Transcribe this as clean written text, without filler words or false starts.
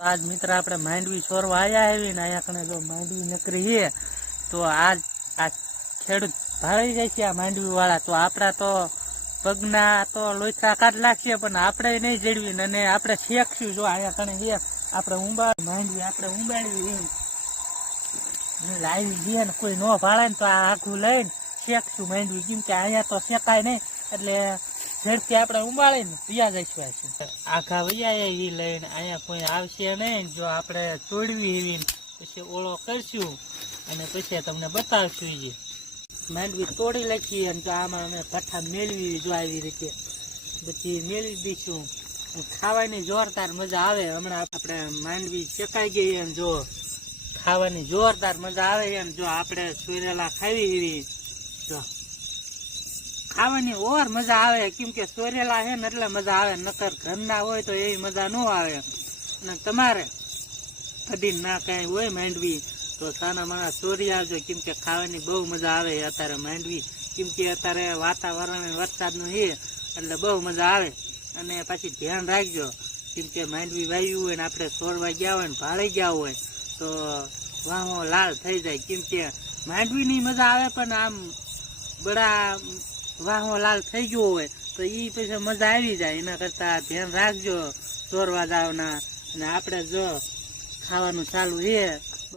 આજ મિત્ર આપણે માંડવી છોરવા આવ્યા આવી ને અહીંયા કણે જો માંડવી નકરી છે તો આજ આ ખેડૂત ભાળી જાય છે આ માંડવી વાળા તો આપણા તો પગના તો લોચા કાઢ લાગશે પણ આપણે નહીં જડવી અને આપણે શેકશું જો અહીંયા કણે છે આપણે માંડવી આપણે ઉંબાડવી લાવી દઈએ ને કોઈ ન ભાળે ને તો આ આખું લઈને શેકશું માંડવી કેમ કે અહીંયા તો શેકાય નહીં એટલે ઝડપથી આપણે ઉંબાળીને પિયા જઈશું આખા વૈયા એવી લઈને અહીંયા કોઈ આવશે નહીં જો આપણે તોડવી એવી પછી ઓળો કરશું અને પછી તમને બતાવશું એ માંડવી તોડી લખીએ અને તો આમાં અમે ભઠ્ઠા મેળવી જો આવી રીતે પછી મેળવી દઈશું ખાવાની જોરદાર મજા આવે હમણાં આપણે માંડવી શેકાઈ ગઈ અને જો ખાવાની જોરદાર મજા આવે અને જો આપણે સોરેલા ખાવી એવી જો ખાવાની ઓર મજા આવે કેમ કે સોરેલા છે ને એટલે મજા આવે નકર ઘરના હોય તો એવી મજા ન આવે અને તમારે કદી ના કઈ હોય માંડવી તો સાના માના ચોરી આવજો કેમ કે ખાવાની બહુ મજા આવે અત્યારે માંડવી કેમ કે અત્યારે વાતાવરણ વરસાદનું છે એટલે બહુ મજા આવે અને પછી ધ્યાન રાખજો કેમ કે માંડવી વાવ્યું હોય ને આપણે છોડવા ગયા હોય ને ભાળી ગયા હોય તો વાહો લાલ થઈ જાય કેમ કે માંડવીની મજા આવે પણ આમ બડા વાહો લાલ થઈ ગયો હોય તો એ પછી મજા આવી જાય એના કરતા ધ્યાન રાખજો ચોરવા જાવના અને આપણે જો ખાવાનું ચાલુ છે